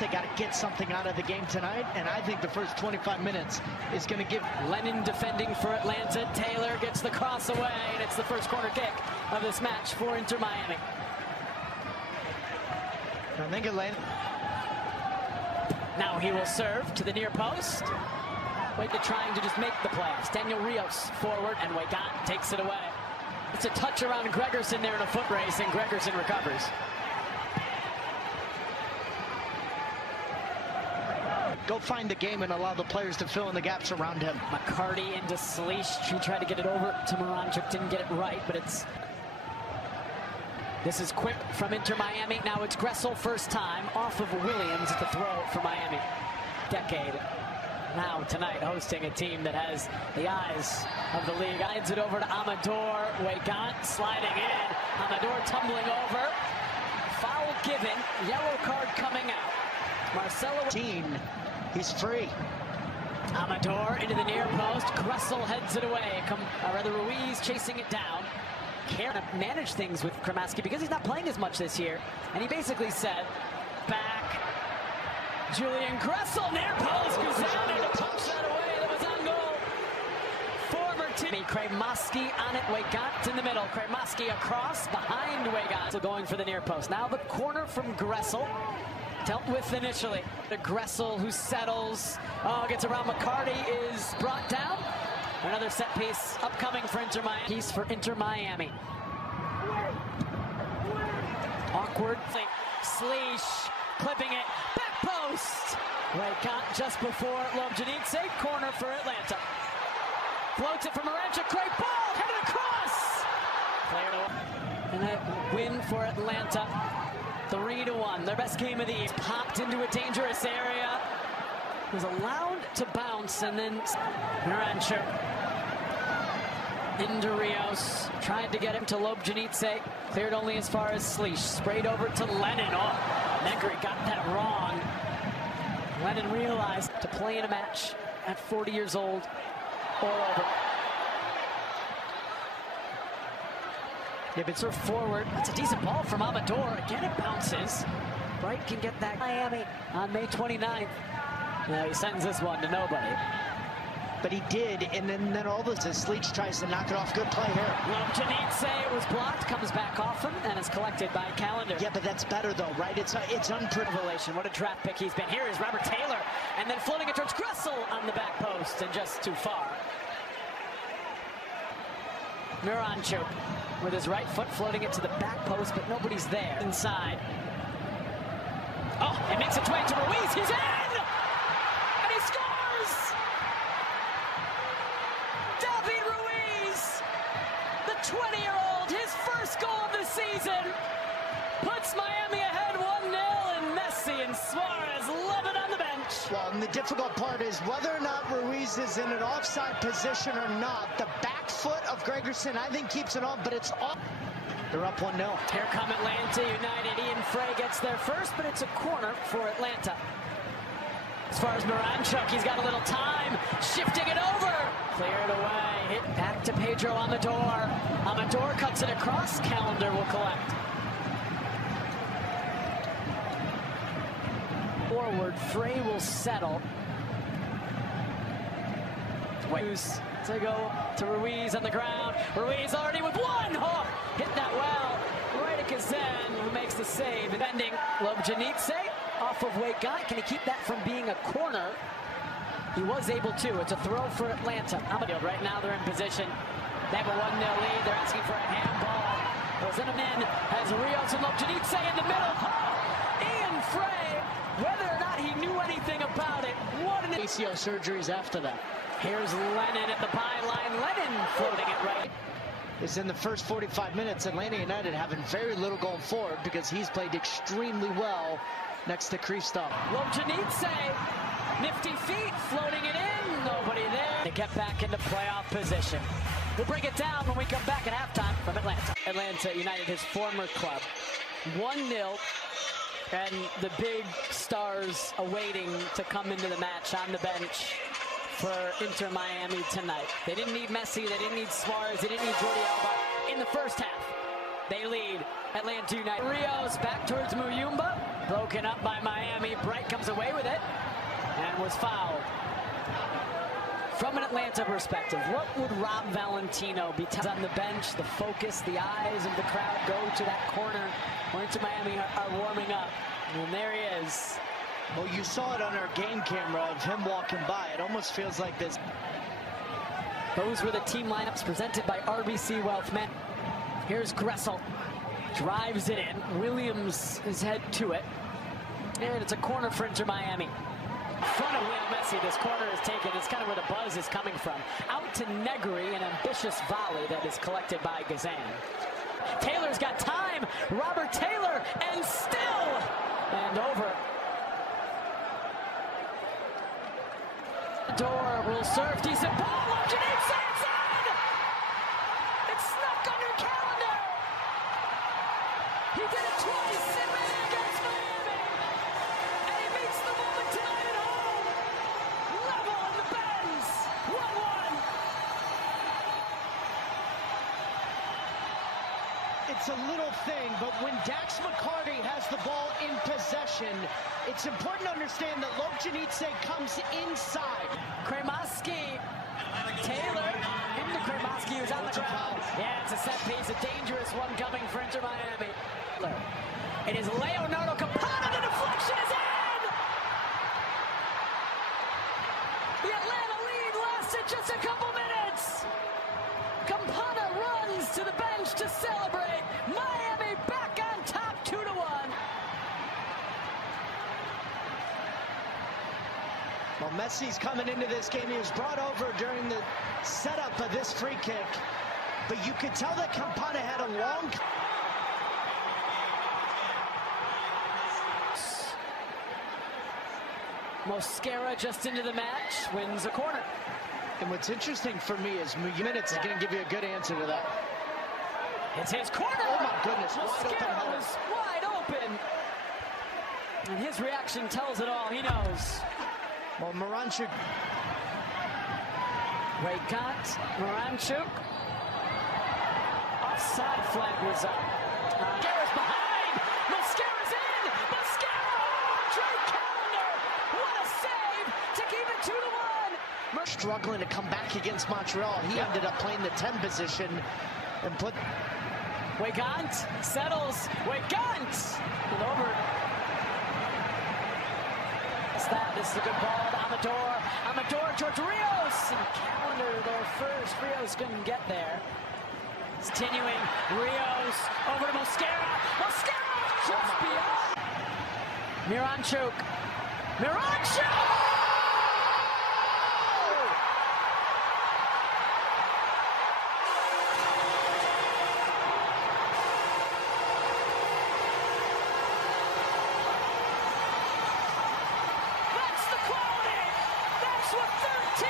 They got to get something out of the game tonight, and I think the first 25 minutes is going to give. Lennon defending for Atlanta. Taylor gets the cross away, and it's the first corner kick of this match for Inter Miami. I think Atlanta. Now he will serve to the near post. Wait, trying to just make the playoffs. Daniel Rios forward, and Weigant takes it away. It's a touch around Gregerson there in a foot race, and Gregerson recovers. Go find the game and allow the players to fill in the gaps around him. McCarty into Sleish. He tried to get it over to Miranchuk, didn't get it right, but it's... This is quick from Inter Miami. Now it's Gressel first time off of Williams at the throw for Miami. Decade. Now tonight hosting a team that has the eyes of the league. Guides it over to Amador. Weigant sliding in. Amador tumbling over. Foul given. Yellow card coming out. Marcelo. He's free. Amador into the near post. Gressel heads it away. Ruiz chasing it down. Can't manage things with Kremaski because he's not playing as much this year. And he basically said, back. Julian Gressel near post. Goes down and pumps that away. That was on goal. Former Timmy Kremaski on it. Weigant in the middle. Kremaski across behind Weigant. So going for the near post. Now the corner from Gressel. Dealt with initially. The Gressel who settles. Oh, gets around McCarty is brought down. Another set piece upcoming for Inter Miami. Piece for Inter Miami. Awkward. Sleish clipping it. Back post. Weigant just before Lobjanidze. Corner for Atlanta. Floats it from Miranchuk. Great ball. Headed across. Cleared away. And a win for Atlanta. 3-1, their best game of the year. Popped into a dangerous area. Was allowed to bounce, and then Miranchuk into Rios. Tried to get him to Lobjanidze. Cleared only as far as Sleish. Sprayed over to Lennon. Oh, Negri got that wrong. Lennon realized to play in a match at 40 years old or over. They've been served forward. That's a decent ball from Amador. Again, it bounces. Bright can get that. Miami on May 29th. Now he sends this one to nobody. But he did, and then all this as Sleish tries to knock it off. Good play here. Lobjanidze was blocked, comes back off him, and is collected by Calendar. Yeah, but that's better though, right? It's unprivileged. What a draft pick he's been. Here is Robert Taylor, and then floating it towards Gressel on the back post, and just too far. Miranchuk with his right foot floating it to the back post, but nobody's there. Inside. Oh, it makes its way to Ruiz. He's in! And he scores! David Ruiz, the 20-year-old, his first goal of the season, puts Miami ahead 1-0, and Messi and Suarez love it on the bench. Well, and the difficult part is whether or not Ruiz is in an offside position or not, the back foot of Gregerson, I think, keeps it on, but it's off. They're up 1-0. Here come Atlanta United. Ian Frey gets there first, but it's a corner for Atlanta. As far as Miranchuk, he's got a little time. Shifting it over. Cleared away. Hit back to Pedro Amador. Amador cuts it across. Calendar will collect. Forward. Frey will settle. Waves to go to Ruiz on the ground. Ruiz already with one. Oh, hit that well. Right at Kazan, who makes the save. Bending Lobjanidze off of Weigant. Can he keep that from being a corner? He was able to. It's a throw for Atlanta. Right now they're in position. They have a 1-0 lead. They're asking for a handball. Zimmerman has Rios and Lobjanidze in the middle. Oh, Ian Frey, whether or not he knew anything about it, what an ACL surgeries after that. Here's Lennon at the byline. Lennon floating it right. Is in the first 45 minutes, Atlanta United having very little going forward because he's played extremely well next to Kristoff. Lobjanidze, nifty feet, floating it in. Nobody there to get back into playoff position. We'll break it down when we come back at halftime from Atlanta. Atlanta United, his former club. 1-0. And the big stars awaiting to come into the match on the bench for Inter Miami tonight. They didn't need Messi, they didn't need Suarez, they didn't need Jordi Alba in the first half. They lead Atlanta United. Rios back towards Muyumba. Broken up by Miami. Bright comes away with it and was fouled. From an Atlanta perspective, what would Rob Valentino be on the bench? The focus, the eyes of the crowd go to that corner where Inter Miami are warming up. And there he is. Well, you saw it on our game camera of him walking by. It almost feels like this. Those were the team lineups presented by RBC Wealth Man. Here's Gressel. Drives it in. Williams is head to it. And it's a corner for Inter Miami. Front of Lionel Messi, this corner is taken. It's kind of where the buzz is coming from. Out to Negri, an ambitious volley that is collected by Gazan. Taylor's got time. Robert Taylor, and still, and over. Door will serve. Decent ball. Janine saves it! It's snuck on your calendar. He did it twice in May against Miami. And he meets the moment tonight at home. Level in the Benz. 1-1. It's a little thing, but when Dax McCarty has the ball in possession, it's important to understand that Aleksey comes inside. Kremaski, Taylor into Kremaski, who's on the ground. Yeah, it's a set piece, a dangerous one coming for Inter Miami. It is Leonardo Campana, the deflection is in! The Atlanta lead lasted just a couple minutes. Campana runs to the bench to celebrate. Miami back on top 2-1. Well, Messi's coming into this game. He was brought over during the setup of this free kick. But you could tell that Campana had a long... Mosquera just into the match, wins a corner. And what's interesting for me is minutes is going to give you a good answer to that. It's his corner. Oh my goodness, Mosquera was wide open. And his reaction tells it all. He knows. Well, Miranchuk. Miranchuk. Offside flag was up. Mosquera's behind. Mosquera's in. Mosquera. Drake calendar. What a save to keep it 2-1. Struggling to come back against Montreal. He ended up playing the 10 position and put... Weigant settles. Weigant. And over. This is a good ball to Amador. Amador towards Rios. And calendar there first. Rios couldn't get there. It's continuing. Rios over to Mosquera. Mosquera just beyond. Miranchuk. Miranchuk! That's what 13